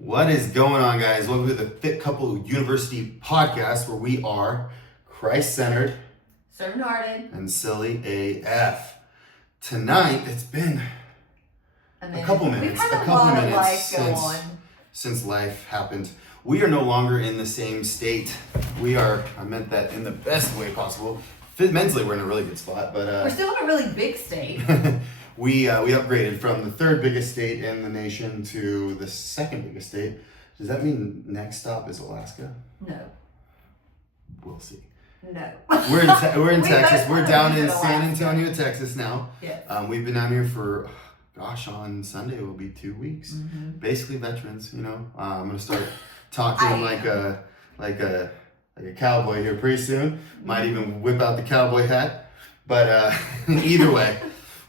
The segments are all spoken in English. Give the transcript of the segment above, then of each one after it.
What is going on, guys? Welcome to the Fit Couple University podcast, where we are Christ-centered, servant-hearted, and silly AF. Tonight, it's been a couple minutes. We've had a lot of life go on since life happened. We are no longer in the same state. I meant that in the best way possible. Mentally, we're in a really good spot, but we're still in a really big state. We upgraded from the third biggest state in the nation to the second biggest state. Does that mean next stop is Alaska? No. We'll see. No. We're in Texas. We're down in San Antonio, Texas now. Yes. We've been down here for, on Sunday it will be 2 weeks. Mm-hmm. Basically veterans, I'm gonna start talking like a cowboy here pretty soon. Might even whip out the cowboy hat. But either way.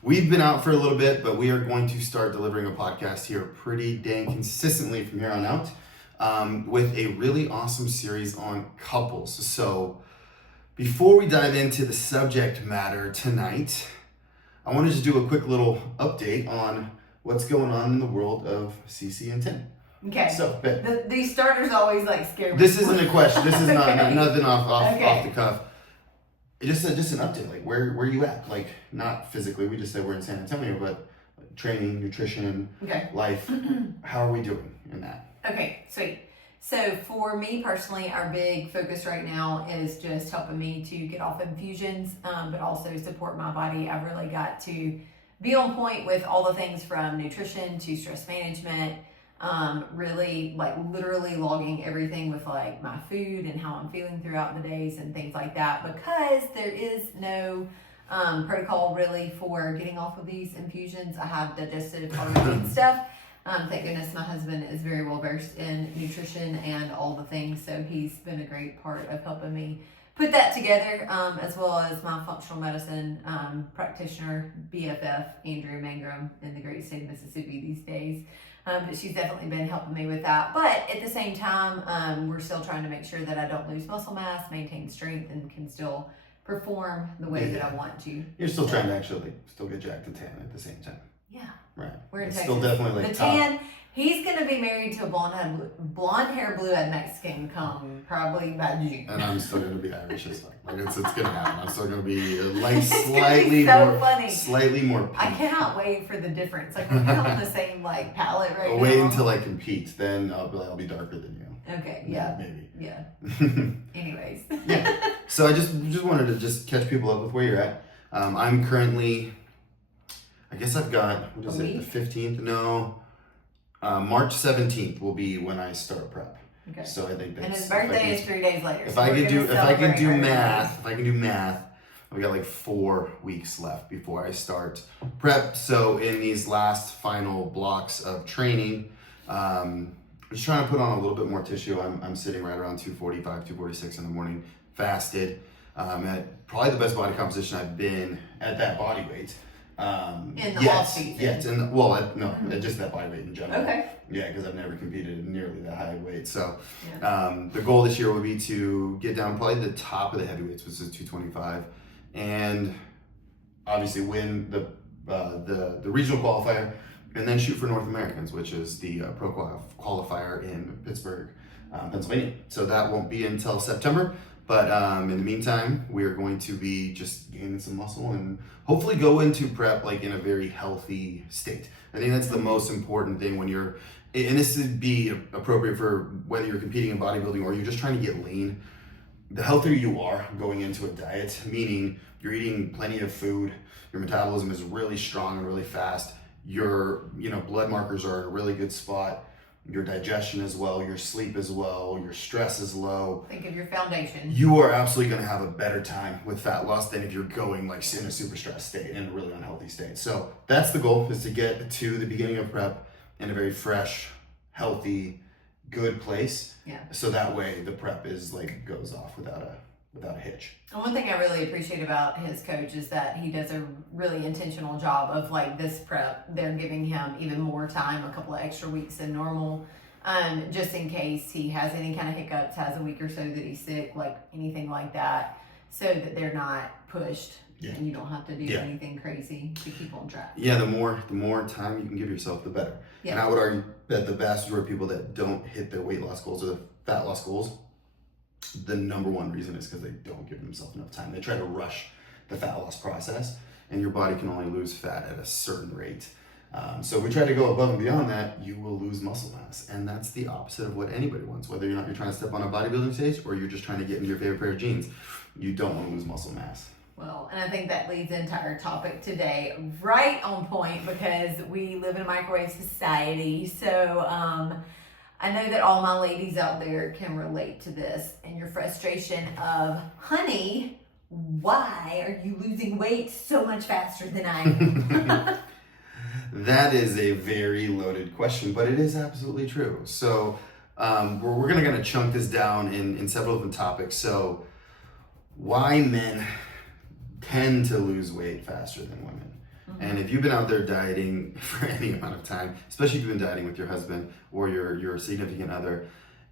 We've been out for a little bit, but we are going to start delivering a podcast here pretty dang consistently from here on out with a really awesome series on couples. So before we dive into the subject matter tonight, I want to just do a quick little update on what's going on in the world of CC and Tim. Okay. So, these starters always scare me. This isn't a question. This is okay. not nothing off the cuff. Just an update, where are you at? Not physically, we just said we're in San Antonio, but training, nutrition, life. How are we doing in that? Okay, sweet. So for me personally, our big focus right now is just helping me to get off infusions, but also support my body. I've really got to be on point with all the things from nutrition to stress management. Really literally logging everything with my food and how I'm feeling throughout the days and things like that, because there is no protocol really for getting off of these infusions. I have digestive autoimmune stuff. Thank goodness my husband is very well versed in nutrition and all the things, so he's been a great part of helping me put that together, as well as my functional medicine practitioner, BFF, Andrea Mangrum, in the great state of Mississippi these days. But she's definitely been helping me with that. But at the same time, we're still trying to make sure that I don't lose muscle mass, maintain strength, and can still perform the way that I want to. You're still trying to actually still get jacked and tan at the same time. Yeah. Right. We're in it's Texas. Still definitely the tan. He's gonna be married to a blonde hair, blue-eyed Mexican come probably by June. And I'm still gonna be Irish as fuck. It's gonna happen. I'm still gonna be slightly more pink. I cannot wait for the difference. We're kind of on the same palette right now. Wait until I compete, then I'll be darker than you. Okay. Yeah. Maybe. Yeah. Anyways. Yeah. So I just wanted to just catch people up with where you're at. I'm currently, I guess I've got, what is it, the 15th? No. March 17th will be when I start prep. Okay. So I think that's. And his birthday is 3 days later. If I can do math, we got 4 weeks left before I start prep. So in these last final blocks of training, I'm just trying to put on a little bit more tissue. I'm sitting right around 245, 246 in the morning, fasted. At probably the best body composition I've been at that body weight. In the off season. Yes, just that body weight in general. Okay. Yeah, because I've never competed at nearly that high weight. So, the goal this year would be to get down probably the top of the heavyweights, which is 225, and obviously win the regional qualifier, and then shoot for North Americans, which is the pro qualifier in Pittsburgh, Pennsylvania. So that won't be until September. But in the meantime, we are going to be just gaining some muscle and hopefully go into prep in a very healthy state. I think that's the most important thing when you're, and this would be appropriate for whether you're competing in bodybuilding or you're just trying to get lean. The healthier you are going into a diet, meaning you're eating plenty of food, your metabolism is really strong and really fast, your blood markers are in a really good spot, your digestion as well, your sleep as well, your stress is low. Think of your foundation. You are absolutely going to have a better time with fat loss than if you're going in a super stressed state, in a really unhealthy state. So that's the goal, is to get to the beginning of prep in a very fresh, healthy, good place. Yeah. So that way the prep is goes off without a hitch. And one thing I really appreciate about his coach is that he does a really intentional job of this prep. They're giving him even more time, a couple of extra weeks than normal, just in case he has any kind of hiccups, has a week or so that he's sick, anything like that, so that they're not pushed. Yeah. And you don't have to do anything crazy to keep on track. Yeah, the more time you can give yourself, the better. Yeah. And I would argue that the vast majority of people that don't hit their weight loss goals or the fat loss goals, the number one reason is because they don't give themselves enough time. They try to rush the fat loss process, and your body can only lose fat at a certain rate. So if we try to go above and beyond that, you will lose muscle mass. And that's the opposite of what anybody wants. Whether you're trying to step on a bodybuilding stage or you're just trying to get into your favorite pair of jeans, you don't want to lose muscle mass. Well, and I think that leads into our topic today, right on point, because we live in a microwave society. So I know that all my ladies out there can relate to this and your frustration of, honey, why are you losing weight so much faster than I am? That is a very loaded question, but it is absolutely true. So we're going to chunk this down in several different topics. So why men tend to lose weight faster than women. Mm-hmm. And if you've been out there dieting for any amount of time, especially if you've been dieting with your husband or your significant other,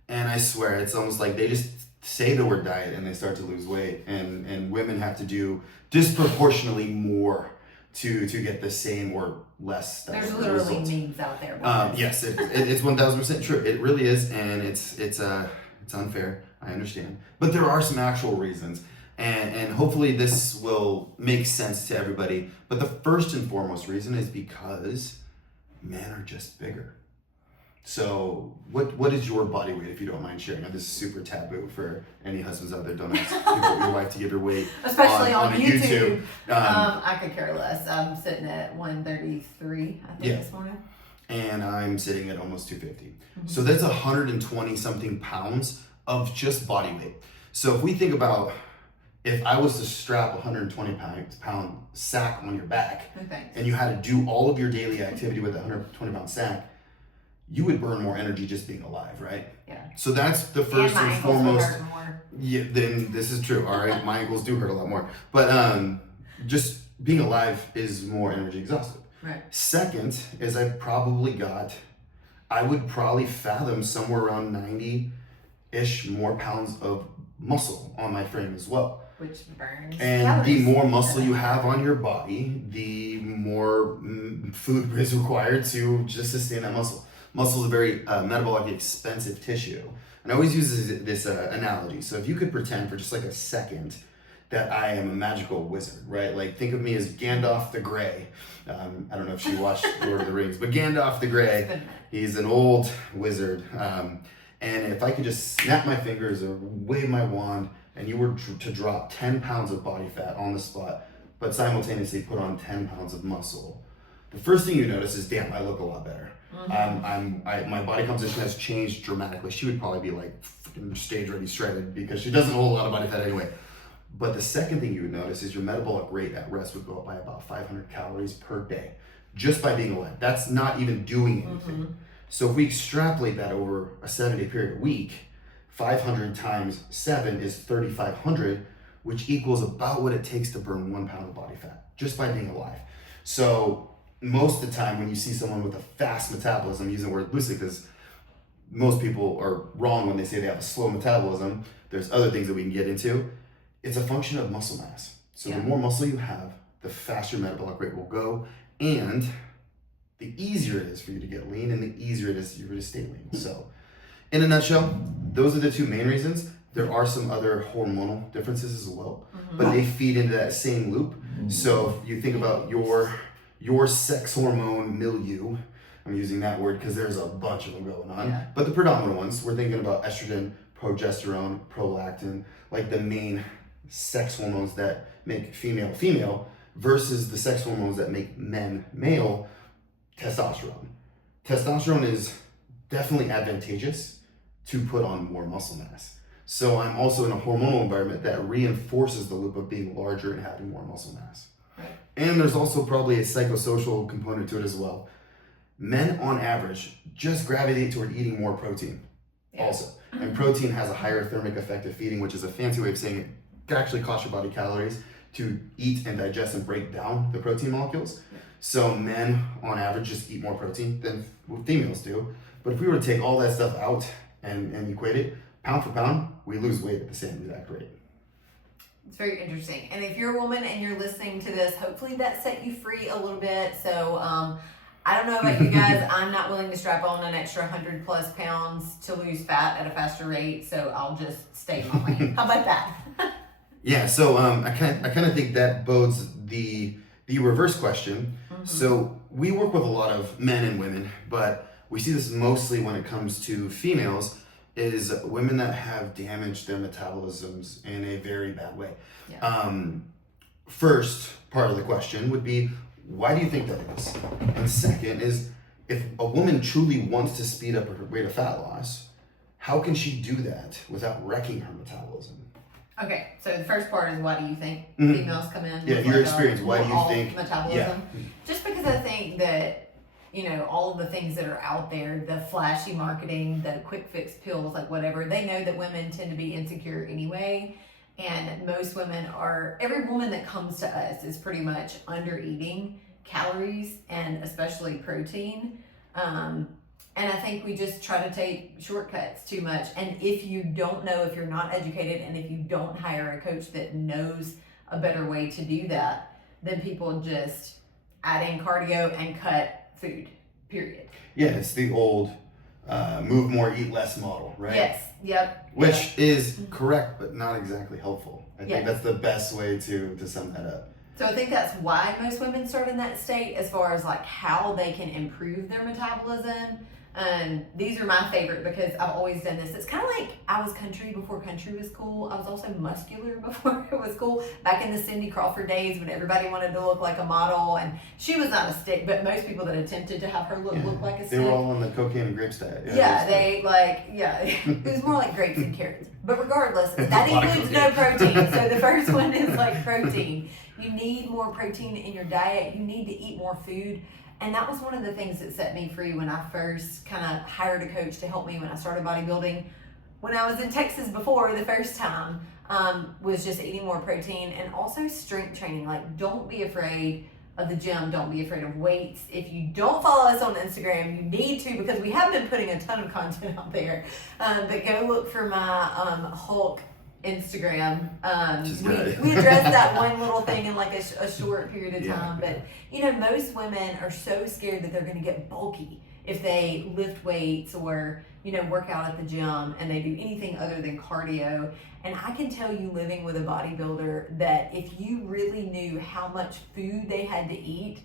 and I swear it's almost like they just say the word diet and they start to lose weight, and women have to do disproportionately more to get the same or less. There's literally memes out there. Yes, it's 1000% true. It really is, and it's unfair. I understand, but there are some actual reasons. And hopefully this will make sense to everybody. But the first and foremost reason is because men are just bigger. So what is your body weight, if you don't mind sharing? Now, this is super taboo for any husbands out there. Don't ask your wife to give your weight. Especially on YouTube. I could care less. I'm sitting at 133, I think, this morning. And I'm sitting at almost 250. Mm-hmm. So that's 120 something pounds of just body weight. So if we think about, if I was to strap a 120 pound sack on your back, and you had to do all of your daily activity with a 120 pound sack, you would burn more energy just being alive, right? Yeah. So that's the first and foremost. Yeah, then this is true. All right, my ankles do hurt a lot more, but just being alive is more energy exhaustive. Right. Second is I would probably fathom somewhere around 90-ish more pounds of muscle on my frame as well. Which burns and calories. The more muscle you have on your body, the more food is required to just sustain that muscle. Muscle is a very metabolically expensive tissue. And I always use this analogy. So if you could pretend for just like a second that I am a magical wizard, right? Like think of me as Gandalf the Grey. I don't know if she watched Lord of the Rings, but Gandalf the Grey, he's an old wizard. And if I could just snap my fingers or wave my wand, and you were to drop 10 pounds of body fat on the spot, but simultaneously put on 10 pounds of muscle, the first thing you notice is, damn, I look a lot better. Mm-hmm. My body composition has changed dramatically. She would probably be like stage ready shredded because she doesn't hold a lot of body fat anyway. But the second thing you would notice is your metabolic rate at rest would go up by about 500 calories per day, just by being alive. That's not even doing anything. Mm-hmm. So if we extrapolate that over a 7-day period a week, 500 times 7 is 3,500, which equals about what it takes to burn 1 pound of body fat, just by being alive. So most of the time when you see someone with a fast metabolism, I'm using the word loosely because most people are wrong when they say they have a slow metabolism. There's other things that we can get into. It's a function of muscle mass. So the more muscle you have, the faster your metabolic rate will go, and the easier it is for you to get lean, and the easier it is for you to stay lean. So in a nutshell, those are the two main reasons. There are some other hormonal differences as well, but they feed into that same loop. So if you think about your sex hormone milieu, I'm using that word because there's a bunch of them going on, but the predominant ones, we're thinking about estrogen, progesterone, prolactin, like the main sex hormones that make female female versus the sex hormones that make men male, testosterone. Testosterone is definitely advantageous to put on more muscle mass. So I'm also in a hormonal environment that reinforces the loop of being larger and having more muscle mass. Right. And there's also probably a psychosocial component to it as well. Men on average just gravitate toward eating more protein also. And protein has a higher thermic effect of feeding, which is a fancy way of saying it actually costs your body calories to eat and digest and break down the protein molecules. So men on average just eat more protein than females do. But if we were to take all that stuff out and equate it, pound for pound, we lose weight at the same exact rate. It's very interesting. And if you're a woman and you're listening to this, hopefully that set you free a little bit. So I don't know about you guys. I'm not willing to strap on an extra 100+ pounds to lose fat at a faster rate, so I'll just stay in my lane. How about that? Yeah, so I kind of think that bodes the reverse question. So we work with a lot of men and women, but we see this mostly when it comes to females, is women that have damaged their metabolisms in a very bad way. Yeah. First part of the question would be, why do you think that is? And second is, if a woman truly wants to speed up her rate of fat loss, how can she do that without wrecking her metabolism? Okay, so the first part is, why do you think females come in? Yeah, with your like experience. Why do you think metabolism? Yeah. Just because I think that, you know, all of the things that are out there, the flashy marketing, the quick fix pills, like whatever, they know that women tend to be insecure anyway. And most women every woman that comes to us is pretty much under eating calories and especially protein. And I think we just try to take shortcuts too much. And if you don't know, if you're not educated, and if you don't hire a coach that knows a better way to do that, then people just add in cardio and cut food, period. Yeah, it's the old move more, eat less model, right? Yes, yep. Which is correct, but not exactly helpful. I think Yeah. that's the best way to sum that up. So I think that's why most women start in that state, as far as like how they can improve their metabolism. These are my favorite because I've always done this. It's kind of like I was country before country was cool. I was also muscular before it was cool. Back in the Cindy Crawford days when everybody wanted to look like a model, and she was not a stick, but most people that attempted to have her look like a stick. They were all on the cocaine and grapes diet. It was more like grapes and carrots. But regardless, that includes no protein. So the first one is like protein. You need more protein in your diet. You need to eat more food. And that was one of the things that set me free when I first kind of hired a coach to help me when I started bodybuilding. When I was in Texas before, the first time, was just eating more protein and also strength training. Like, don't be afraid of the gym. Don't be afraid of weights. If you don't follow us on Instagram, you need to, because we have been putting a ton of content out there. But go look for my Hulk Instagram. We addressed that one little thing in like a short period of time. But you know, most women are so scared that they're going to get bulky if they lift weights or, you know, work out at the gym and they do anything other than cardio. And I can tell you, living with a bodybuilder, that if you really knew how much food they had to eat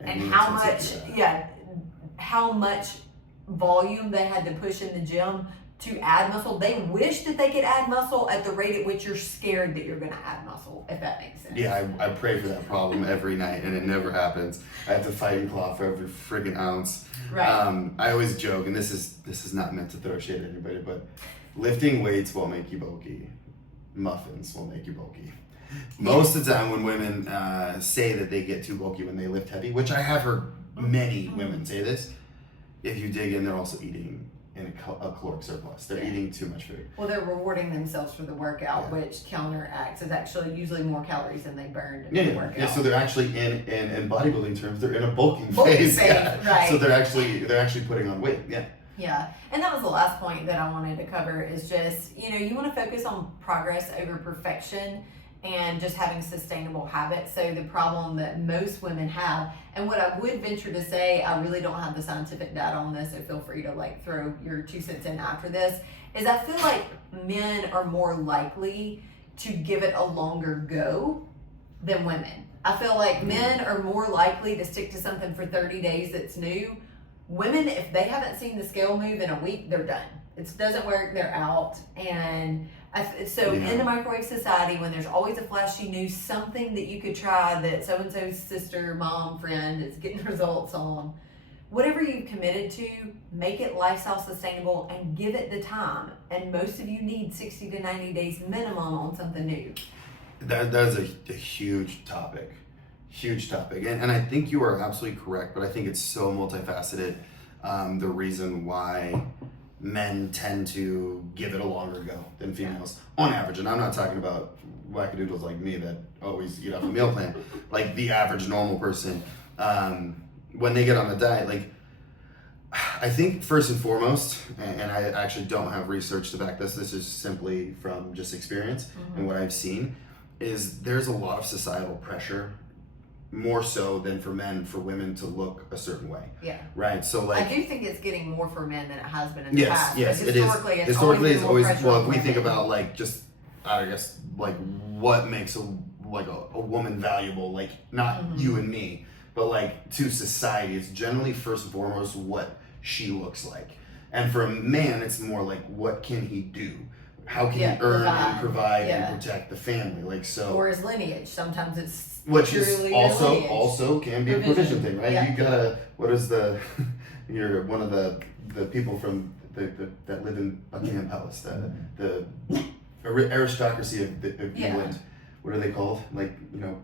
and how much volume they had to push in the gym to add muscle, they wish that they could add muscle at the rate at which you're scared that you're going to add muscle, if that makes sense. Yeah, I pray for that problem every night, and it never happens. I have to fight and claw for every friggin' ounce. Right. I always joke, and this is not meant to throw shade at anybody, but lifting weights won't make you bulky. Muffins will make you bulky. Most of the time when women say that they get too bulky when they lift heavy, which I have heard many women say this, if you dig in, they're also eating in a caloric surplus. They're eating too much food. Well, they're rewarding themselves for the workout, which counteracts. It's actually usually more calories than they burned in the workout. Yeah, so they're actually in bodybuilding terms, they're in a bulking phase. Right. So they're actually putting on weight. Yeah. Yeah, and that was the last point that I wanted to cover, is just, you know, you want to focus on progress over perfection and just having sustainable habits. So the problem that most women have, and what I would venture to say, I really don't have the scientific data on this, so feel free to like throw your 2 cents in after this, is I feel like men are more likely to give it a longer go than women. I feel like men are more likely to stick to something for 30 days that's new. Women, if they haven't seen the scale move in a week, they're done. It doesn't work, they're out. And in the microwave society, when there's always a flashy new something that you could try that so-and-so's sister, mom, friend is getting results on, whatever you've committed to, make it lifestyle sustainable and give it the time. And most of you need 60 to 90 days minimum on something new. That is a huge topic. Huge topic. And I think you are absolutely correct, but I think it's so multifaceted. The reason why men tend to give it a longer go than females on average. And I'm not talking about wackadoodles like me that always eat off a meal plan. Like the average normal person, when they get on a diet, like I think first and foremost, and I actually don't have research to back this is simply from just experience and what I've seen, is there's a lot of societal pressure more so than for men, for women to look a certain way. Yeah. Right. So like, I do think it's getting more for men than it has been in the yes, past. yes, but it is. historically, It's always pressure well. on If we think women. about like just, I guess, like what makes a woman valuable, like not you and me, but like to society, it's generally first and foremost what she looks like. And for a man, it's more like what can he do? How can he earn and provide and protect the family? Like so. Or his lineage. Sometimes it's Which is truly your lineage. also can be a provision thing, right? Yeah. You gotta, what is the, you're one of the people from that live in Buckingham Palace, the aristocracy of England. What are they called? Like, you know,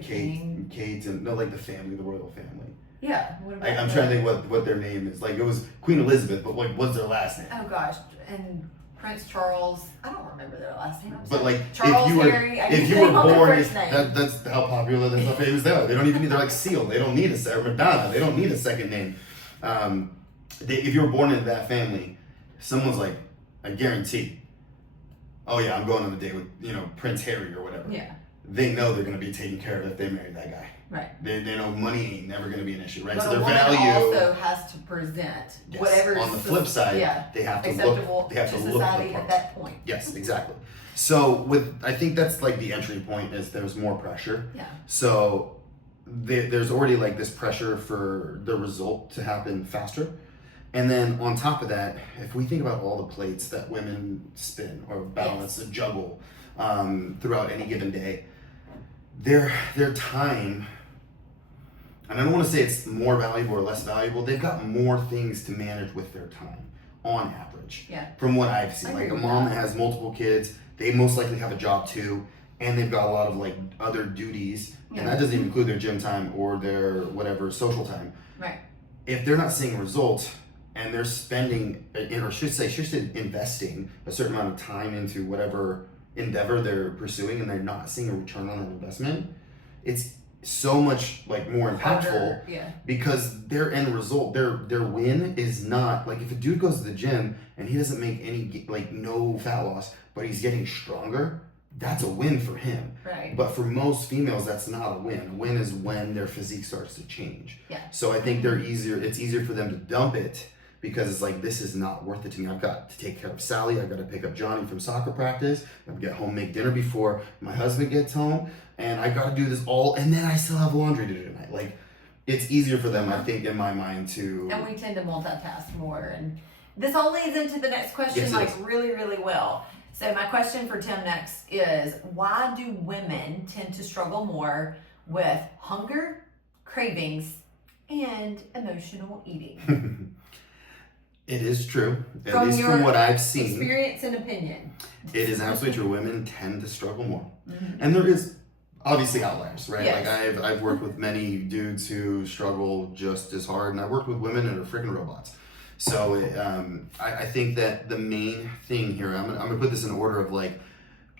Kate and no, like the family, the royal family. Yeah. What about I'm trying to think what their name is. Like it was Queen Elizabeth, but like what's their last name? Oh gosh, and Prince Charles. I don't remember their last name. But like Charles, if you were Harry, born, that's how popular, that's how famous they are. They don't even need, they're like sealed. They don't need or Madonna. They don't need a second name. If you were born into that family, someone's like, I guarantee, oh yeah, I'm going on a date with, you know, Prince Harry or whatever. Yeah. They know they're going to be taken care of if they marry that guy. Right. They know money ain't never going to be an issue, right? But so a their woman value also has to present whatever. On the flip side, they have to acceptable look. They have to look society the part. at that point. Yes, exactly. So I think that's like the entry point is there's more pressure. Yeah. So there's already like this pressure for the result to happen faster. And then on top of that, if we think about all the plates that women spin or balance or juggle throughout any given day, their time, and I don't want to say it's more valuable or less valuable, they've got more things to manage with their time on average. Yeah. From what I've seen. Like a mom that has multiple kids, they most likely have a job too, and they've got a lot of like other duties, and that doesn't even include their gym time or their whatever social time. Right. If they're not seeing results and they're spending, or should say investing a certain amount of time into whatever endeavor they're pursuing, and they're not seeing a return on that investment, it's so much like more impactful because their end result, their win is not like if a dude goes to the gym and he doesn't make any like no fat loss, but he's getting stronger, that's a win for him. Right. But for most females, that's not a win. A win is when their physique starts to change. Yeah. So I think it's easier for them to dump it because it's like, this is not worth it to me. I've got to take care of Sally. I've got to pick up Johnny from soccer practice. I've got to get home, make dinner before my husband gets home. And I got to do this all, and then I still have laundry to do tonight. Like, it's easier for them, I think, in my mind to... And we tend to multitask more. And this all leads into the next question, really, really well. So my question for Tim next is, why do women tend to struggle more with hunger, cravings, and emotional eating? It is true, at least from what I've seen. Experience and opinion. It is absolutely true. Women tend to struggle more. And there is obviously outliers, right? Yes. Like I've worked with many dudes who struggle just as hard, and I've worked with women that are freaking robots. So I think that the main thing here, I'm gonna put this in order of like,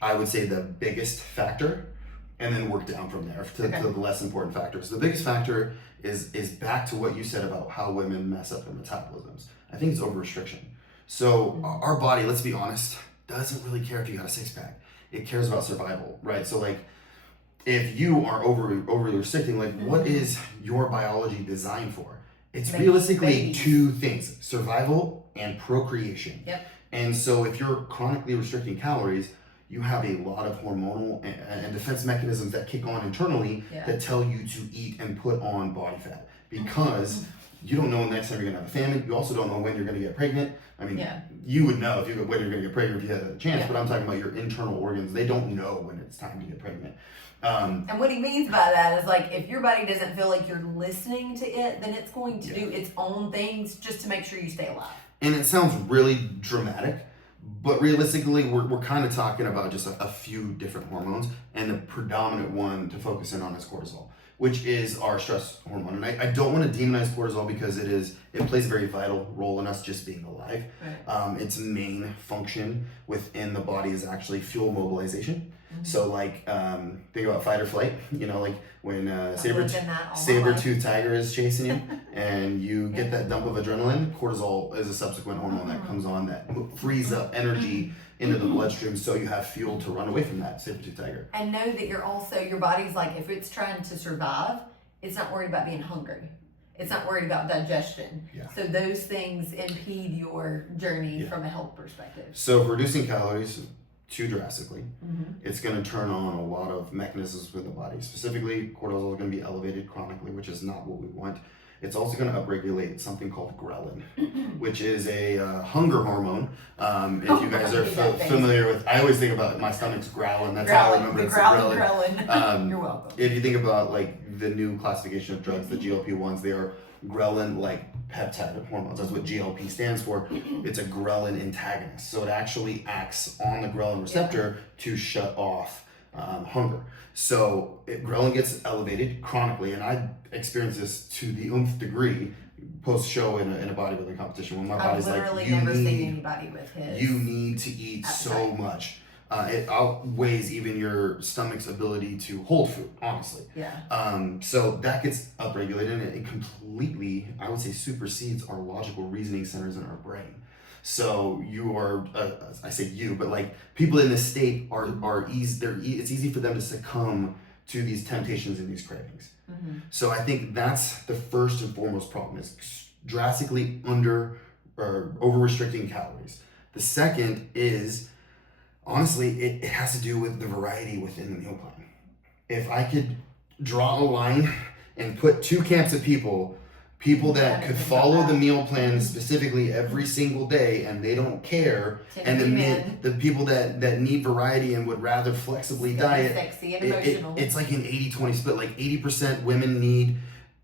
I would say the biggest factor, and then work down from there to the less important factors. The biggest factor is back to what you said about how women mess up their metabolisms. I think it's over-restriction. So our body, let's be honest, doesn't really care if you got a six-pack. It cares about survival, right? So like, if you are overly restricting, like what is your biology designed for? It's realistically two things, survival and procreation. Yep. And so if you're chronically restricting calories, you have a lot of hormonal and defense mechanisms that kick on internally that tell you to eat and put on body fat because you don't know when the next time you're gonna have a famine. You also don't know when you're gonna get pregnant. I mean, you would know when you're gonna get pregnant if you had a chance, but I'm talking about your internal organs. They don't know when it's time to get pregnant. And what he means by that is like, if your body doesn't feel like you're listening to it, then it's going to do its own things just to make sure you stay alive. And it sounds really dramatic, but realistically, we're kind of talking about just a few different hormones, and the predominant one to focus in on is cortisol, which is our stress hormone. And I don't want to demonize cortisol because it is it plays a very vital role in us just being alive. Right. Its main function within the body is actually fuel mobilization. So like, think about fight or flight, like when saber-tooth tiger is chasing you and you get that dump of adrenaline, cortisol is a subsequent hormone that comes on that frees up energy into the bloodstream so you have fuel to run away from that saber-tooth tiger. And know that your body's like, if it's trying to survive, it's not worried about being hungry. It's not worried about digestion. Yeah. So those things impede your journey from a health perspective. So reducing calories too drastically, it's going to turn on a lot of mechanisms within the body. Specifically, cortisol is going to be elevated chronically, which is not what we want. It's also going to upregulate something called ghrelin, which is a hunger hormone. If you guys are familiar with, I always think about my stomach's growling. That's how I remember it's ghrelin. You're welcome. If you think about like the new classification of drugs, the GLP-1s, they are ghrelin-like peptide hormones. That's what GLP stands for. It's a ghrelin antagonist. So it actually acts on the ghrelin receptor to shut off hunger. So ghrelin gets elevated chronically, and I experienced this to the nth degree post-show in a bodybuilding competition when my body's like, you need to eat so much. It outweighs even your stomach's ability to hold food, honestly. Yeah. So that gets upregulated, and it completely, I would say, supersedes our logical reasoning centers in our brain. So you are, I say you, but like people in this state are easy. It's easy for them to succumb to these temptations and these cravings. So I think that's the first and foremost problem, is drastically under or over restricting calories. The second is, honestly, it has to do with the variety within the meal plan. If I could draw a line and put two camps of people that could follow the meal plan specifically every single day and they don't care, and the people that need variety and would rather flexibly diet, sexy and emotional. It's like an 80-20 split. Like 80% women need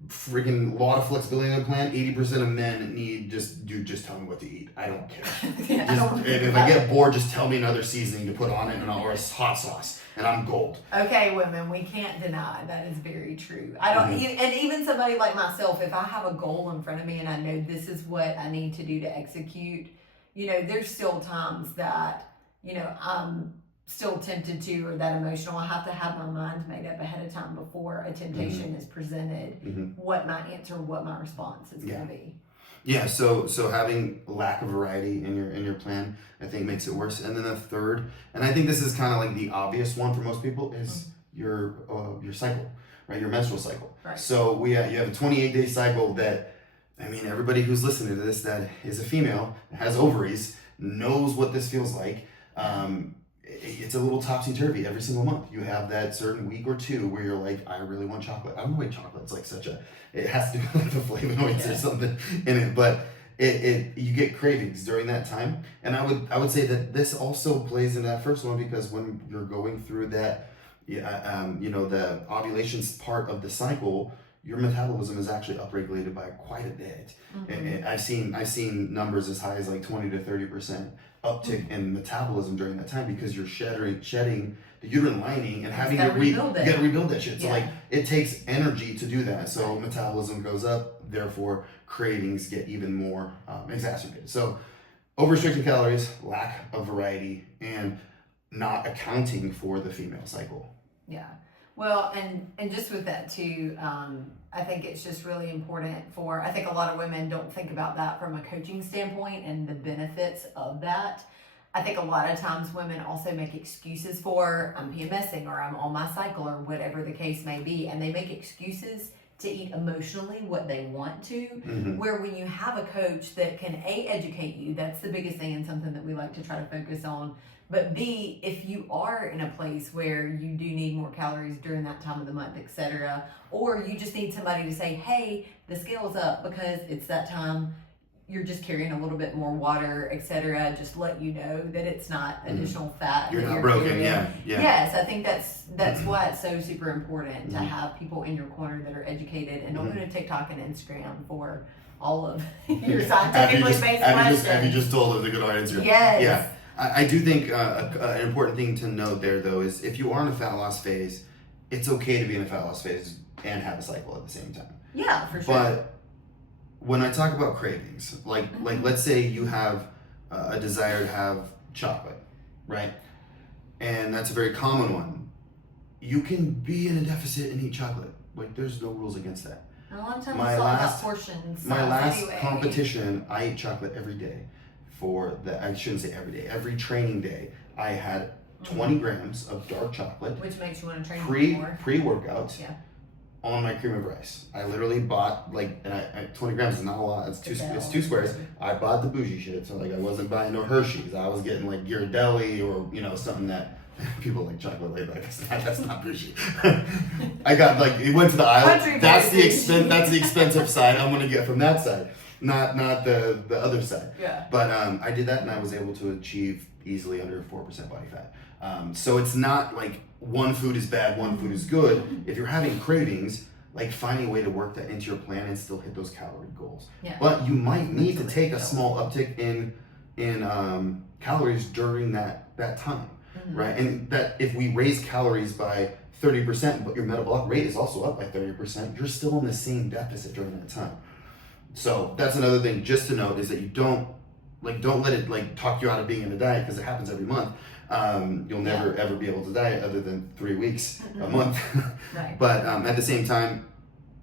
freaking lot of flexibility in the plan. 80% of men need just tell me what to eat. I don't care. If I get bored, just tell me another seasoning to put on it or a hot sauce, and I'm gold. Okay, women, we can't deny that is very true. I don't, and even somebody like myself, if I have a goal in front of me and I know this is what I need to do to execute, there's still times that I'm still tempted to, or that emotional. I have to have my mind made up ahead of time before a temptation is presented, what my answer, what my response is going to be. Yeah, so having lack of variety in your plan, I think, makes it worse. And then the third, and I think this is kind of like the obvious one for most people, is your cycle, right? Your menstrual cycle. Right. So you have a 28-day cycle that, I mean, everybody who's listening to this that is a female, has ovaries, knows what this feels like. It's a little topsy-turvy every single month. You have that certain week or two where you're like, I really want chocolate. I don't know why chocolate's like it has to do with the flavonoids or something in it, but you get cravings during that time. And I would say that this also plays in that first one, because when you're going through that, the ovulation part of the cycle, your metabolism is actually upregulated by quite a bit. And I've seen numbers as high as like 20 to 30% uptick in metabolism during that time, because you're shedding the uterine lining and having to rebuild that shit. So like it takes energy to do that. So metabolism goes up, therefore cravings get even more exacerbated. So over-restricting calories, lack of variety, and not accounting for the female cycle. Yeah. Well, and just with that too, I think it's just really important I think a lot of women don't think about that from a coaching standpoint and the benefits of that. I think a lot of times women also make excuses for, I'm PMSing, or I'm on my cycle, or whatever the case may be, and they make excuses to eat emotionally what they want to, where when you have a coach that can educate you, that's the biggest thing, and something that we like to try to focus on. But B, if you are in a place where you do need more calories during that time of the month, etc., or you just need somebody to say, hey, the scale's up because it's that time, you're just carrying a little bit more water, etc., just let you know that it's not additional fat. You're not broken, carrying. yeah. Yes, I think that's why it's so super important to have people in your corner that are educated, and don't go to TikTok and Instagram for all of your scientifically based questions. Have you just told them the good answer? Yes. Yeah. I do think an important thing to note there, though, is if you are in a fat loss phase, it's okay to be in a fat loss phase and have a cycle at the same time. Yeah, for sure. But when I talk about cravings, like let's say you have a desire to have chocolate, right? And that's a very common one. You can be in a deficit and eat chocolate. Like, there's no rules against that. A lot of times My it's all last- about portions. My last anyway. competition, I ate chocolate every day. I shouldn't say every day, every training day, I had 20 grams of dark chocolate, Which makes you want to train more. pre-workout, Yeah. on my cream of rice. I literally bought, like, and 20 grams is not a lot, it's two squares. I bought the bougie shit, so like I wasn't buying no Hershey's. I was getting like Ghirardelli or, you know, something that people like chocolate like that's not bougie. I got, like, it went to the aisle. Country That's boy. that's the expensive side I'm gonna get from that side, not the other side. Yeah. But I did that and I was able to achieve easily under 4% body fat. So it's not like one food is bad, one food is good. If you're having cravings, like, finding a way to work that into your plan and still hit those calorie goals. Yeah. But you might need to take a small uptick in calories during that time, right? And that if we raise calories by 30%, but your metabolic rate is also up by 30%, you're still in the same deficit during that time. So that's another thing just to note, is that you don't let it like talk you out of being in a diet, because it happens every month. You'll never ever be able to diet other than 3 weeks a month. Right. But at the same time,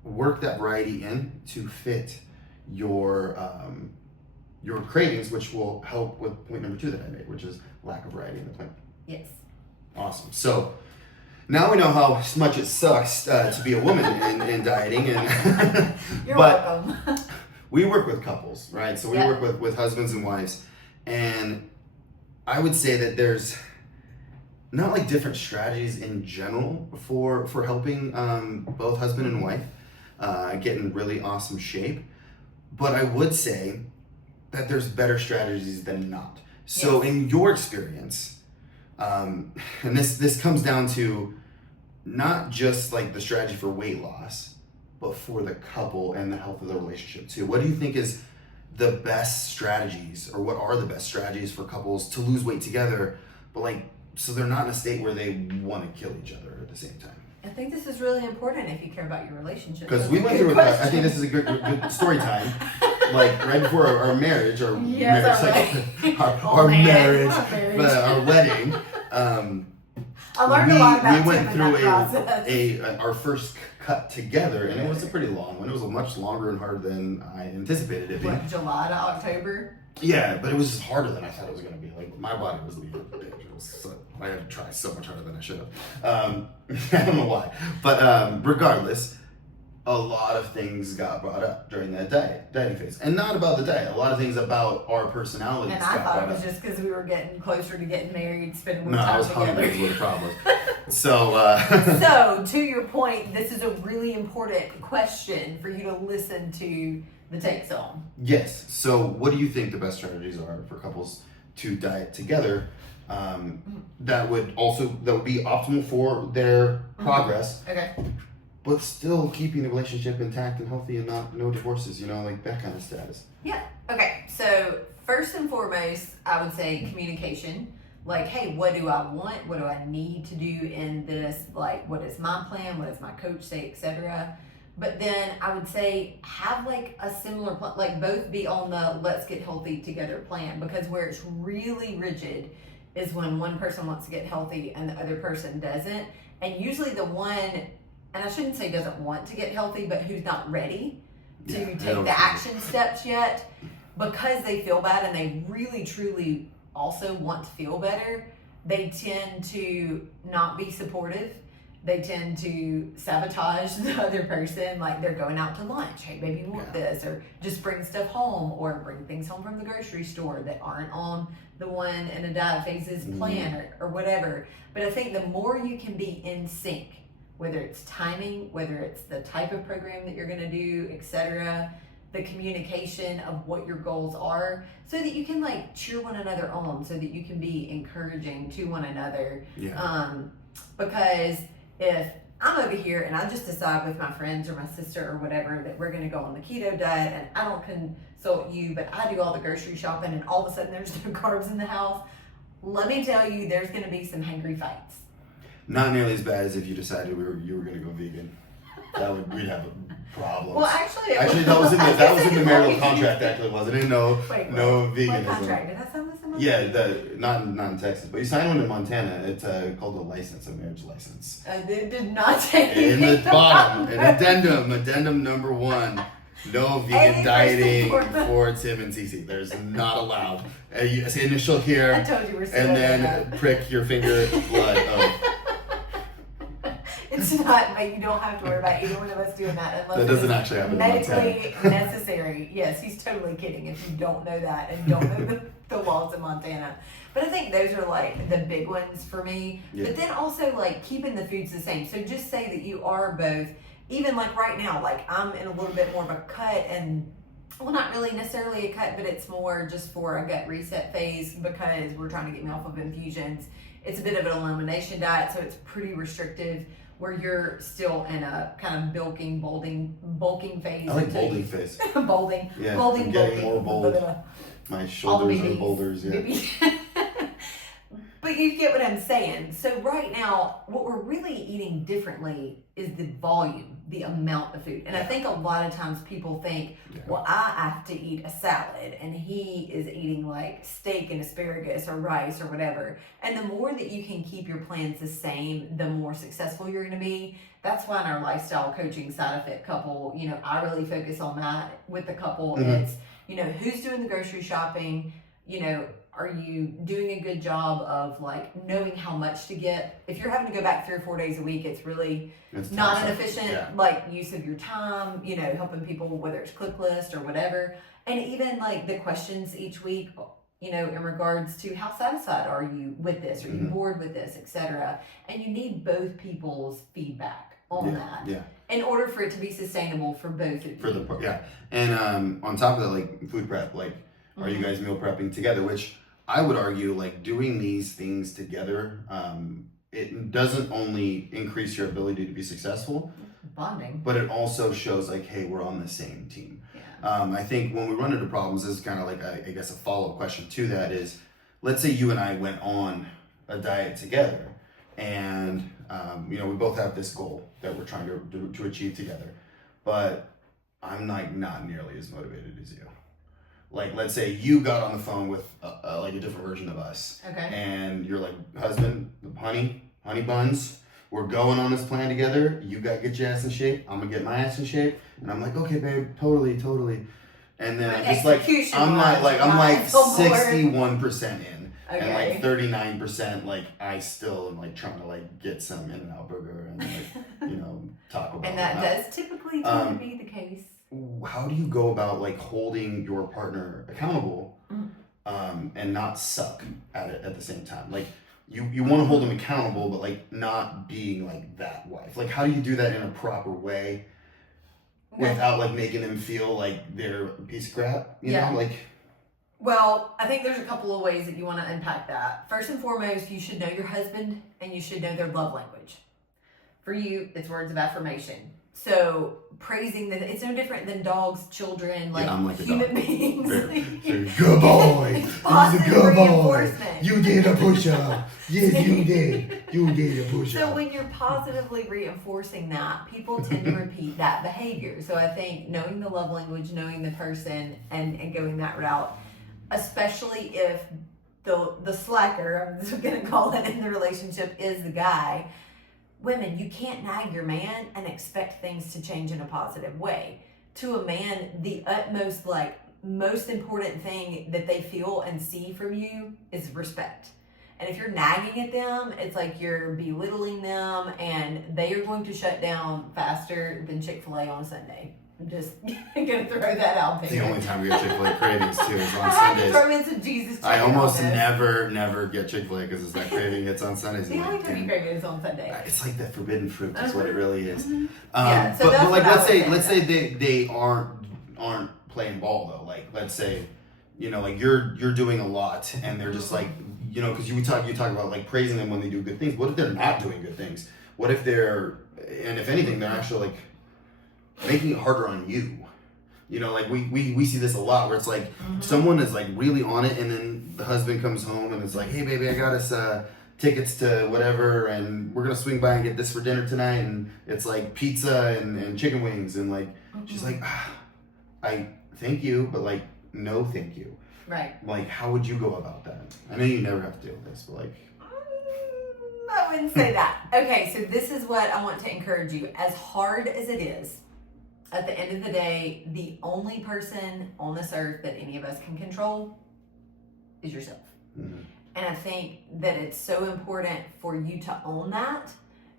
work that variety in to fit your cravings, which will help with point number 2 that I made, which is lack of variety in the plan. Yes. Awesome. So now we know how much it sucks to be a woman in dieting, and You're but welcome. we work with couples, right? So we Yeah. work with husbands and wives, and I would say that there's not like different strategies in general for helping both husband and wife get in really awesome shape, but I would say that there's better strategies than not. So in your experience, and this comes down to not just like the strategy for weight loss, but for the couple and the health of the relationship too. What do you think is the best strategies, or what are the best strategies for couples to lose weight together, but like, so they're not in a state where they want to kill each other at the same time? I think this is really important if you care about your relationship. Because we went through it. I think this is a good story time. Like right before our marriage, or our marriage, our wedding. I learned a lot about we went Tim through in that process. our first cut together, and it was a pretty long one. It was much longer and harder than I anticipated it being. What, July to October? Yeah, but it was just harder than I thought it was gonna be. Like, my body was leaving dangerous, so I had to try so much harder than I should have. I don't know why, but regardless, a lot of things got brought up during that dieting phase, and not about the diet. A lot of things about our personalities. And I thought it was just because we were getting closer to getting married, spending more No, time I was together. hungry was the problem. So, So, to your point, this is a really important question for you to listen to the takes on. yes. So, what do you think the best strategies are for couples to diet together? That would be optimal for their progress, Okay. but still keeping the relationship intact and healthy, and no divorces. You know, like that kind of status. Yeah. Okay. So, first and foremost, I would say communication. Like, hey, what do I want? What do I need to do in this? Like, what is my plan? What does my coach say, etc. But then I would say have like a similar plan, like both be on the let's get healthy together plan, because where it's really rigid is when one person wants to get healthy and the other person doesn't. And usually the one, and I shouldn't say doesn't want to get healthy, but who's not ready to take the action steps yet, because they feel bad and they really truly also want to feel better, they tend to not be supportive. They tend to sabotage the other person, like they're going out to lunch. Hey, baby, you want this? Or just bring stuff home, or bring things home from the grocery store that aren't on the one in a diet phases plan, or whatever. But I think the more you can be in sync, whether it's timing, whether it's the type of program that you're going to do, etc., the communication of what your goals are, so that you can like cheer one another on, so that you can be encouraging to one another. Because if I'm over here and I just decide with my friends or my sister or whatever that we're going to go on the keto diet, and I don't consult you, but I do all the grocery shopping, and all of a sudden there's no carbs in the house, let me tell you, there's going to be some hangry fights. Not nearly as bad as if you decided you were going to go vegan. We'd have a problems. Well, actually, that was in the marital contract. Actually, wasn't it? No, Wait, no what veganism. contract? Did I sign this in Montana? Yeah, not in Texas, but you sign one in Montana. It's called a license, a marriage license. It did not take In the bottom, an addendum number 1. No vegan dieting for Tim and Cece. There's not allowed. You say initial here, I told you we're and then prick your finger. Blood. Oh. It's not, but you don't have to worry about either one of us doing that unless That doesn't actually happen in medically necessary. Yes, he's totally kidding if you don't know that and don't know the laws in Montana. But I think those are like the big ones for me. Yeah. But then also like keeping the foods the same. So just say that you are both, even like right now, like I'm in a little bit more of a cut and, well, not really necessarily a cut, but it's more just for a gut reset phase because we're trying to get me off of infusions. It's a bit of an elimination diet, so it's pretty restrictive where you're still in a kind of bulking phase. I like bolding phase. Bolding. Yeah, Bolding, I'm getting bulking. more bold. My shoulders are boulders. Yeah. But you get what I'm saying. So right now, what we're really eating differently is the volume, the amount of food. And I think a lot of times people think, well, I have to eat a salad and he is eating like steak and asparagus or rice or whatever. And the more that you can keep your plans the same, the more successful you're going to be. That's why in our lifestyle coaching side effect couple, you know, I really focus on that with the couple. Mm-hmm. It's, you know, who's doing the grocery shopping, you know, are you doing a good job of like knowing how much to get? If you're having to go back 3 or 4 days a week, it's really not an efficient like use of your time, you know, helping people, whether it's click list or whatever. And even like the questions each week, you know, in regards to how satisfied are you with this? Are you bored with this, etc. And you need both people's feedback on that in order for it to be sustainable for both of you. And on top of that, like food prep, like are you guys meal prepping together? Which I would argue, like doing these things together, it doesn't only increase your ability to be successful, bonding, but it also shows like, hey, we're on the same team. I think when we run into problems, this is kind of like, I guess a follow-up question to that is, let's say you and I went on a diet together and, you know, we both have this goal that we're trying to achieve together, but I'm like not nearly as motivated as you. Like, let's say you got on the phone with like a different version of us. Okay. And you're like, husband, honey buns, we're going on this plan together. You got to get your ass in shape. I'm going to get my ass in shape. And I'm like, okay, babe, totally. And then I'm just like, I'm like 61% in. Okay. And like 39%, like I still am like trying to like get some In-N-Out burger and like, you know, Taco Bell. And that does typically tend to be the case. How do you go about like holding your partner accountable and not suck at it at the same time? Like you want to hold them accountable, but like not being like that wife. Like how do you do that in a proper way without like making them feel like they're a piece of crap? You know, like. Well, I think there's a couple of ways that you want to unpack that. First and foremost, you should know your husband and you should know their love language. For you, it's words of affirmation. So praising that it's no different than dogs, children, like, like human beings. Good boy. He's a good boy. You did a push-up. Yes, you did. You did a push-up. So when you're positively reinforcing that, people tend to repeat that behavior. So I think knowing the love language, knowing the person, and going that route, especially if the slacker, I'm just going to call it in the relationship, is the guy. Women, you can't nag your man and expect things to change in a positive way. To a man, the utmost, like, most important thing that they feel and see from you is respect. And if you're nagging at them, it's like you're belittling them and they are going to shut down faster than Chick-fil-A on Sunday. I'm just gonna throw that out there. The only time we get Chick-fil-A cravings too is on I Sundays. throw in some Jesus chicken. I almost never get Chick-fil-A because it's that craving hits on Sundays. The only time you crave it is on Sunday. It's like that forbidden fruit is what it really is. So but like let's say they aren't playing ball though. Like let's say, you know, like you're doing a lot and they're just like, you know, because you talk about like praising them when they do good things. What if they're not doing good things? What if they're, and if anything, they're actually like making it harder on you. You know, like we see this a lot where it's like someone is like really on it and then the husband comes home and it's like, hey baby, I got us tickets to whatever and we're gonna swing by and get this for dinner tonight, and it's like pizza and chicken wings and like She's like, I thank you, but like, no thank you. Right. Like, how would you go about that? I know you never have to deal with this, but like. I wouldn't say that. Okay, so this is what I want to encourage you. As hard as it is, at the end of the day, the only person on this earth that any of us can control is yourself. Mm-hmm. And I think that it's so important for you to own that,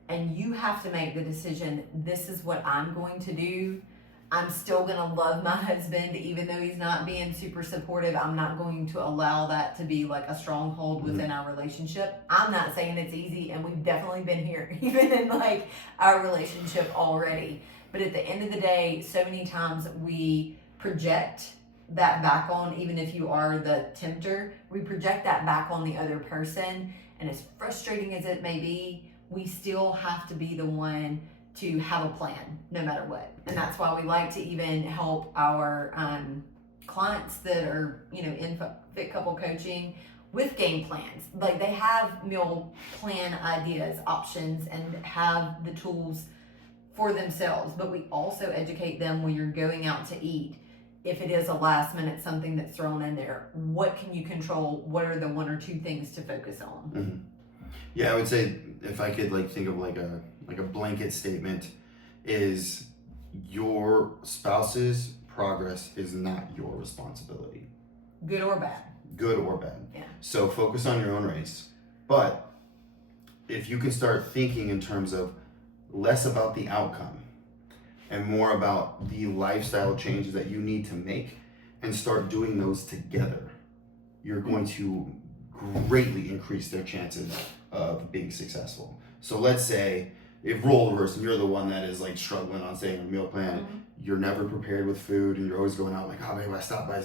and you have to make the decision, this is what I'm going to do. I'm still going to love my husband, even though he's not being super supportive. I'm not going to allow that to be like a stronghold within our relationship. I'm not saying it's easy, and we've definitely been here, even in like our relationship already. But at the end of the day, so many times we project that back on, even if you are the tempter, we project that back on the other person. And as frustrating as it may be, we still have to be the one to have a plan no matter what. And that's why we like to even help our clients that are, in Fit Couple Coaching with game plans. Like, they have meal plan ideas, options, and have the tools for themselves. But we also educate them when you're going out to eat. If it is a last minute something that's thrown in there, what can you control? What are the one or two things to focus on? Mm-hmm. Yeah, I would say, if I could like think of like a blanket statement, is your spouse's progress is not your responsibility. Good or bad. Good or bad. Yeah. So focus on your own race. But if you can start thinking in terms of less about the outcome and more about the lifestyle changes that you need to make, and start doing those together, you're going to greatly increase their chances of being successful. So let's say if role reverse and you're the one that is like struggling on saying a meal plan, you're never prepared with food, and you're always going out like, oh babe, I stopped by,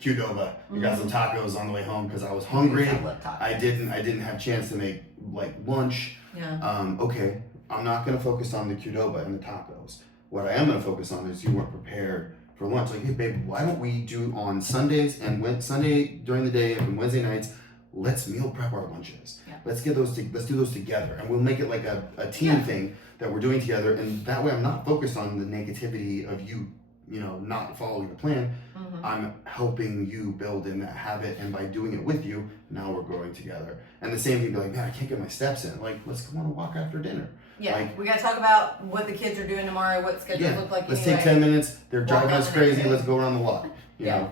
Qdoba, you got some tacos on the way home because I was hungry. I didn't have a chance to make like lunch. Yeah. Okay, I'm not gonna focus on the Qdoba and the tacos. What I am gonna focus on is you weren't prepared for lunch. Like, hey babe, why don't we do on Sundays and Sunday during the day and Wednesday nights, let's meal prep our lunches. Yeah. Let's do those together, and we'll make it like a team thing that we're doing together. And that way I'm not focused on the negativity of you not following the plan. I'm helping you build in that habit, and by doing it with you, now we're growing together. And the same thing, be like, man, I can't get my steps in. Like, let's go on a walk after dinner. Yeah, like, we got to talk about what the kids are doing tomorrow, what schedules look like. Let's anyway. take 10 minutes. They're driving us crazy. Neighborhood. Let's go around the block. You know?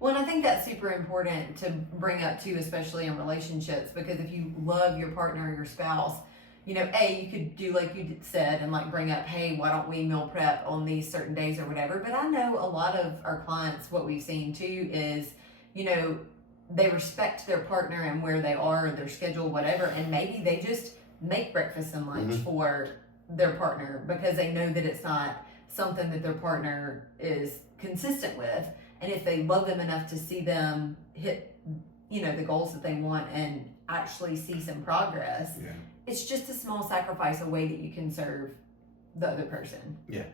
Well, and I think that's super important to bring up too, especially in relationships, because if you love your partner or your spouse, you could do like you said and like bring up, hey, why don't we meal prep on these certain days or whatever. But I know a lot of our clients, what we've seen too is, they respect their partner and where they are, their schedule, whatever, and maybe they just make breakfast and lunch for their partner because they know that it's not something that their partner is consistent with. And if they love them enough to see them hit, the goals that they want and actually see some progress, it's just a small sacrifice, a way that you can serve the other person. Yeah,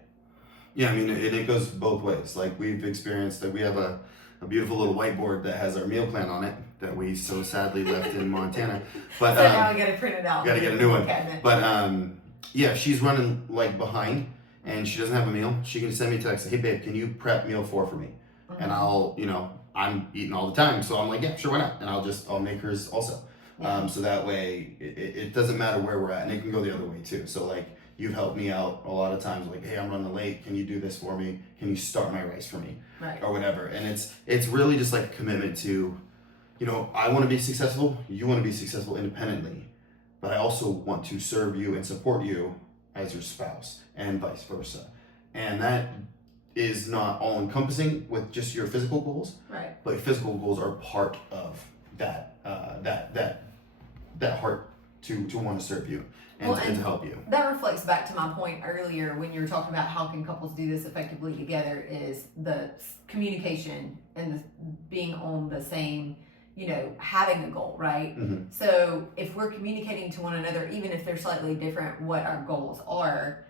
I mean, it goes both ways. Like, we've experienced that we have a beautiful little whiteboard that has our meal plan on it that we so sadly left in Montana. But so now we got to print it out. Got to get a new one. Cabinet. But she's running like behind, and she doesn't have a meal. She can send me a text, hey babe, can you prep meal 4 for me? And I'll, I'm eating all the time, so I'm like, yeah, sure, why not? And I'll make hers also. So that way it doesn't matter where we're at, and it can go the other way too. So like, you've helped me out a lot of times, like, hey, I'm running late, can you do this for me? Can you start my rice for me? Right. Or whatever. And it's really just like a commitment to, I want to be successful, you want to be successful independently, but I also want to serve you and support you as your spouse, and vice versa. And that is not all encompassing with just your physical goals, right? But physical goals are part of that heart to want to serve you and to help you. That reflects back to my point earlier when you were talking about how can couples do this effectively together, is the communication and the being on the same, having a goal, right? So if we're communicating to one another, even if they're slightly different, what our goals are,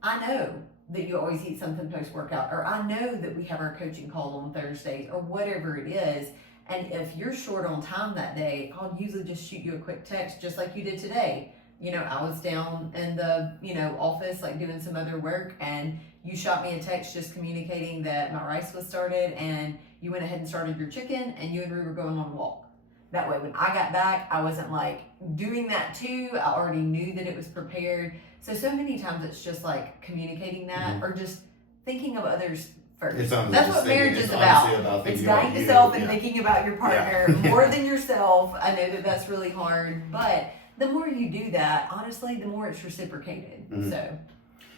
I know that you always eat something post-workout, or I know that we have our coaching call on Thursdays, or whatever it is. And if you're short on time that day, I'll usually just shoot you a quick text, just like you did today. I was down in the, office, like doing some other work, and you shot me a text just communicating that my rice was started, and you went ahead and started your chicken, and you and Rue were going on a walk. That way, when I got back, I wasn't like doing that too. I already knew that it was prepared. So many times it's just like communicating that, or just thinking of others first. That's what marriage is about. It's dying to self and thinking about your partner more than yourself. I know that that's really hard, but the more you do that, honestly, the more it's reciprocated. So,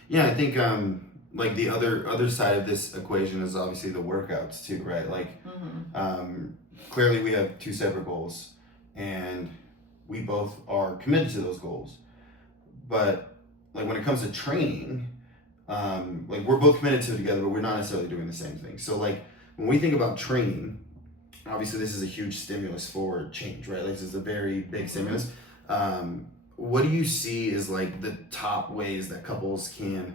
yeah, I think like the other side of this equation is obviously the workouts too, right? Like, clearly we have two separate goals, and we both are committed to those goals. But like when it comes to training, like we're both committed to it together, but we're not necessarily doing the same thing. So like when we think about training, obviously this is a huge stimulus for change, right? Like this is a very big stimulus. What do you see is like the top ways that couples can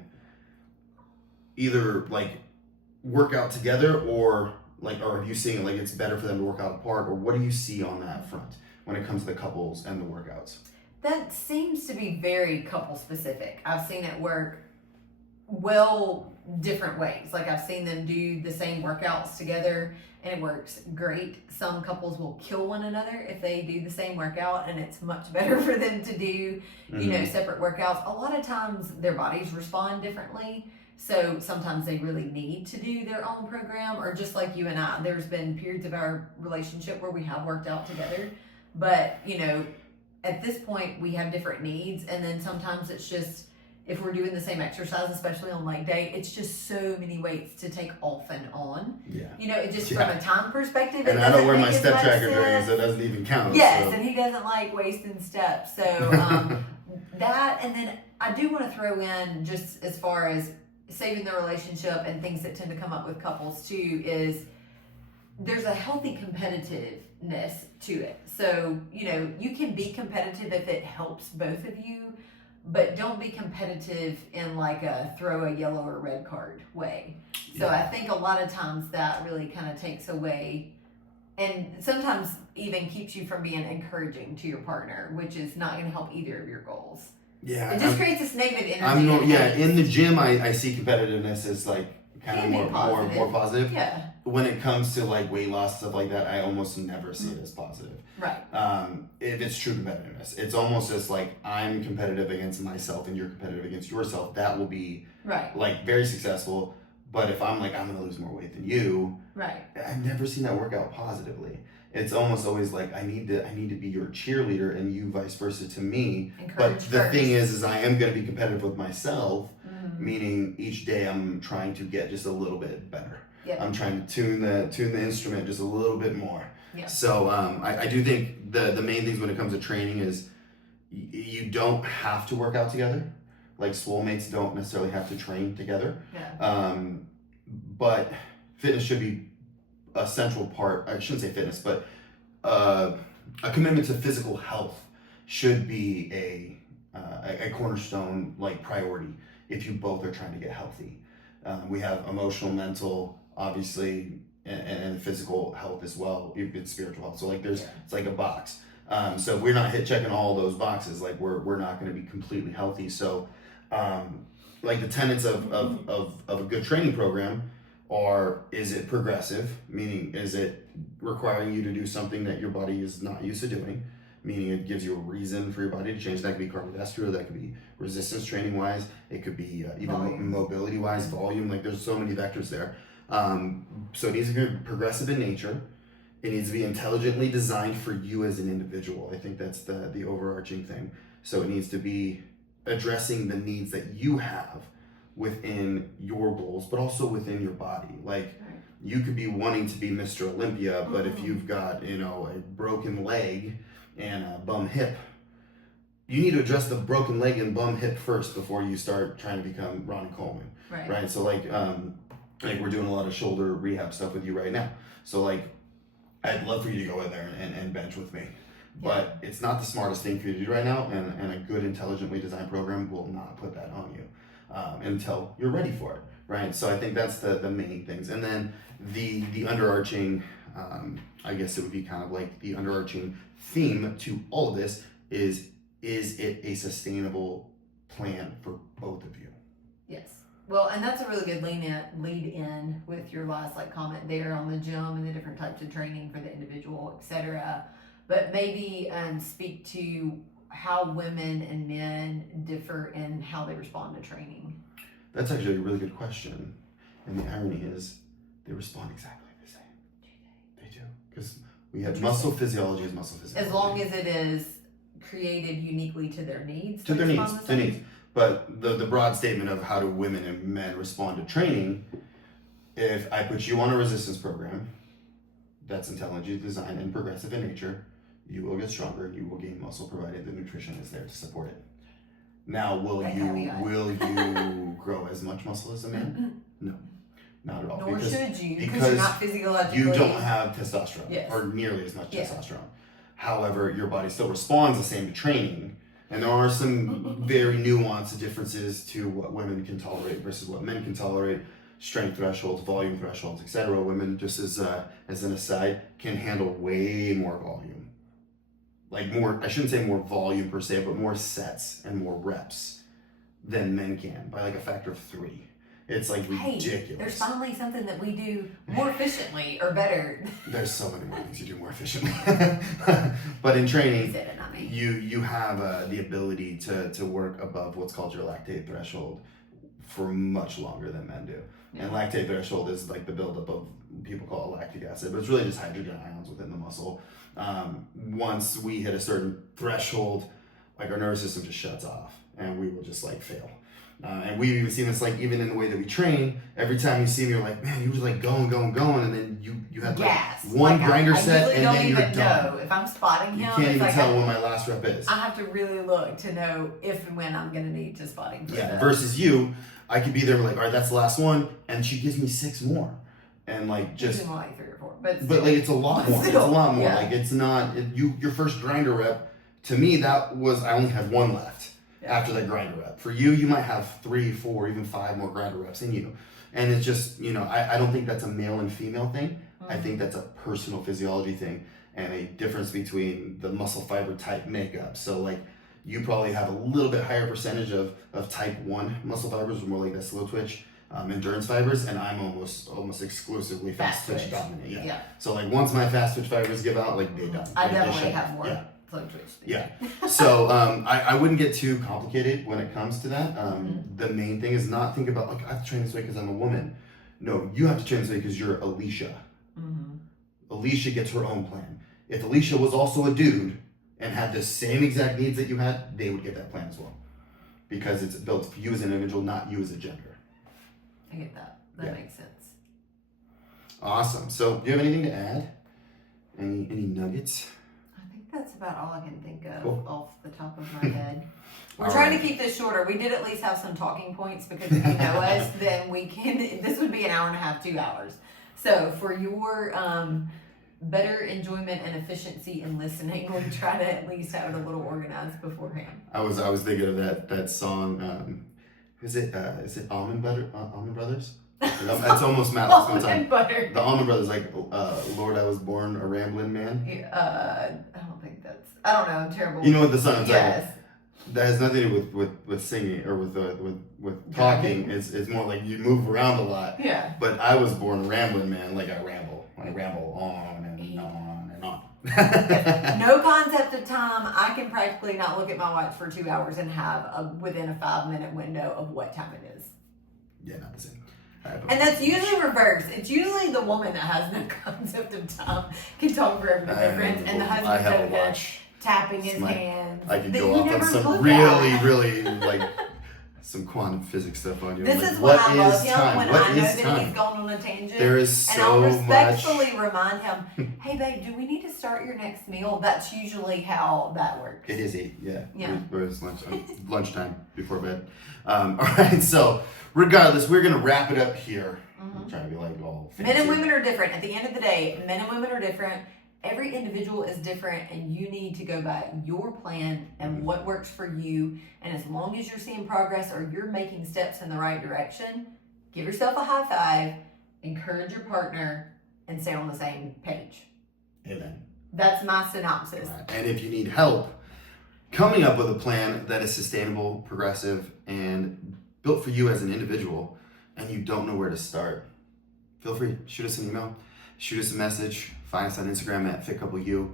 either like work out together, or are you seeing like it's better for them to work out apart, or what do you see on that front when it comes to the couples and the workouts? That seems to be very couple specific. I've seen it work different ways. Like I've seen them do the same workouts together and it works great. Some couples will kill one another if they do the same workout, and it's much better for them to do, separate workouts. A lot of times their bodies respond differently. So sometimes they really need to do their own program, or just like you and I, there's been periods of our relationship where we have worked out together, but at this point we have different needs. And then sometimes it's just, if we're doing the same exercise, especially on leg day, it's just so many weights to take off and on. It just from a time perspective. And I don't wear my step tracker during, so it doesn't even count. Yes, so. And he doesn't like wasting steps. So that, and then I do want to throw in, just as far as saving the relationship and things that tend to come up with couples too, is there's a healthy competitiveness to it. So, you can be competitive if it helps both of you, but don't be competitive in like a throw a yellow or red card way. So I think a lot of times that really kind of takes away, and sometimes even keeps you from being encouraging to your partner, which is not going to help either of your goals. Yeah, it just creates this negative energy. In the gym, I see competitiveness as like kind of more positive. Yeah. When it comes to like weight loss, stuff like that, I almost never see it as positive. Right. If it's true competitiveness, it's almost just like I'm competitive against myself and you're competitive against yourself. That will be like very successful. But if I'm like, I'm gonna lose more weight than you, I've never seen that work out positively. It's almost always like I need to be your cheerleader and you vice versa to me. But the thing is I am gonna be competitive with myself, meaning each day I'm trying to get just a little bit better. Yep. I'm trying to tune the instrument just a little bit more. Yep. So I do think the main things when it comes to training is you don't have to work out together. Like soulmates don't necessarily have to train together. Yeah. But fitness should be a central part. I shouldn't say fitness, but a commitment to physical health should be a cornerstone like priority if you both are trying to get healthy. We have emotional, mental, obviously, and physical health as well. It's spiritual health. So like it's like a box. So if we're not checking all those boxes, like we're not going to be completely healthy. So like the tenets of a good training program are, is it progressive? Meaning, is it requiring you to do something that your body is not used to doing? Meaning it gives you a reason for your body to change. That could be cardiovascular, that could be resistance training wise, it could be even mobility wise, volume, like there's so many vectors there. So it needs to be progressive in nature. It needs to be intelligently designed for you as an individual. I think that's the overarching thing. So it needs to be addressing the needs that you have within your goals, but also within your body. Like you could be wanting to be Mr. Olympia, but if you've got, a broken leg and a bum hip, you need to address the broken leg and bum hip first before you start trying to become Ronnie Coleman. Right? So like we're doing a lot of shoulder rehab stuff with you right now. So like, I'd love for you to go in there and bench with me. But it's not the smartest thing for you to do right now, and a good, intelligently designed program will not put that on you until you're ready for it, right? So I think that's the main things. And then the underarching, I guess it would be kind of like the underarching theme to all of this is is it a sustainable plan for both of you? Yes. Well, and that's a really good lead in with your last comment there on the gym and the different types of training for the individual, etc. But maybe speak to how women and men differ in how they respond to training. That's actually a really good question. And the irony is they respond exactly the same. They do. Because we have muscle physiology is muscle physiology. As long as it is created uniquely to their needs. To their needs. But the broad statement of how do women and men respond to training, if I put you on a resistance program that's intelligently designed and progressive in nature, you will get stronger, you will gain muscle provided the nutrition is there to support it. Now, will you grow as much muscle as a man? No, not at all. Nor should you, because you're not physiologically. You don't have testosterone, yes. or nearly as much testosterone. However, your body still responds the same to training. And there are some very nuanced differences to what women can tolerate versus what men can tolerate. Strength thresholds, volume thresholds, etc. Women, just as an aside, can handle way more volume. Like more, I shouldn't say more volume per se, but more sets and more reps than men can by like a factor of 3. It's like ridiculous. There's finally something that we do more efficiently or better. There's so many more things you do more efficiently. But in training, you have the ability to work above what's called your lactate threshold for much longer than men do. Yeah. And lactate threshold is like the buildup of, people call it lactic acid, but it's really just hydrogen ions within the muscle. Once we hit a certain threshold, like our nervous system just shuts off and we will just fail. And we've even seen this even in the way that we train. Every time you see me, you're like, man, you was going, and then you have one grinder set and then you're done. If I'm spotting him, you can't even tell when my last rep is. I have to really look to know if and when I'm going to need to spot him. Yeah, versus you, I could be there all right, that's the last one, and she gives me 6 more. And just more 3 or 4. But it's a lot more. It's a lot more. Yeah. It's not your first grinder rep. To me, I only had 1 left. After that grinder rep. For you, you might have 3, 4, even 5 more grinder reps in you. And it's just, I don't think that's a male and female thing. Mm-hmm. I think that's a personal physiology thing and a difference between the muscle fiber type makeup. So you probably have a little bit higher percentage of type 1 muscle fibers, more like that slow twitch endurance fibers, and I'm almost exclusively fast twitch dominant. Yeah. So once my fast twitch fibers give out, they done. I definitely have more. Yeah. Twitch. Yeah. So I wouldn't get too complicated when it comes to that. The main thing is not think about I have to train this way because I'm a woman. No, you have to train this way because you're Alicia. Mm-hmm. Alicia gets her own plan. If Alicia was also a dude and had the same exact needs that you had, they would get that plan as well. Because it's built for you as an individual, not you as a gender. I get that. That makes sense. Awesome. So do you have anything to add? Any nuggets? That's about all I can think of off the top of my head. We're trying to keep this shorter. We did at least have some talking points because if you know us, then we can. This would be an hour and a half, 2 hours. So for your better enjoyment and efficiency in listening, we try to at least have it a little organized beforehand. I was thinking of that song. Is it Almond Brothers? It's almost Matt lost my time. Butter. The Almond Brothers, Lord, I was born a rambling man. I don't know. I'm terrible. You know what the song is? Yes. That has nothing to do with singing or with talking. It's more like you move around a lot. Yeah. But I was born a rambling man. I ramble on and on and on. No concept of time. I can practically not look at my watch for 2 hours and have within a 5-minute window of what time it is. Yeah, not the same. And that's usually reversed. It's usually the woman that has no concept of time can talk forever the difference, and the husband is tapping his hands. I could go off on some really some quantum physics stuff on you. This is what I love him when I know that time? He's gone on a tangent. There is so and I'll respectfully remind him, hey babe, do we need to start your next meal? That's usually how that works. It is 8, yeah. It's lunchtime before bed. All right, so regardless, we're gonna wrap it up here. Mm-hmm. I'm trying to be all fancy. Men and women are different. At the end of the day, men and women are different. Every individual is different, and you need to go by your plan and what works for you. And as long as you're seeing progress or you're making steps in the right direction, give yourself a high five, encourage your partner, and stay on the same page. Amen. That's my synopsis. Right. And if you need help, coming up with a plan that is sustainable, progressive, and built for you as an individual, and you don't know where to start, feel free, shoot us an email, shoot us a message, find us on Instagram at FitCoupleU,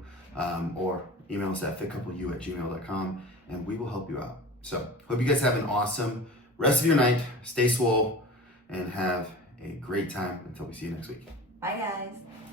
or email us at fitcoupleu@gmail.com, and we will help you out. So, hope you guys have an awesome rest of your night. Stay swole and have a great time until we see you next week. Bye, guys.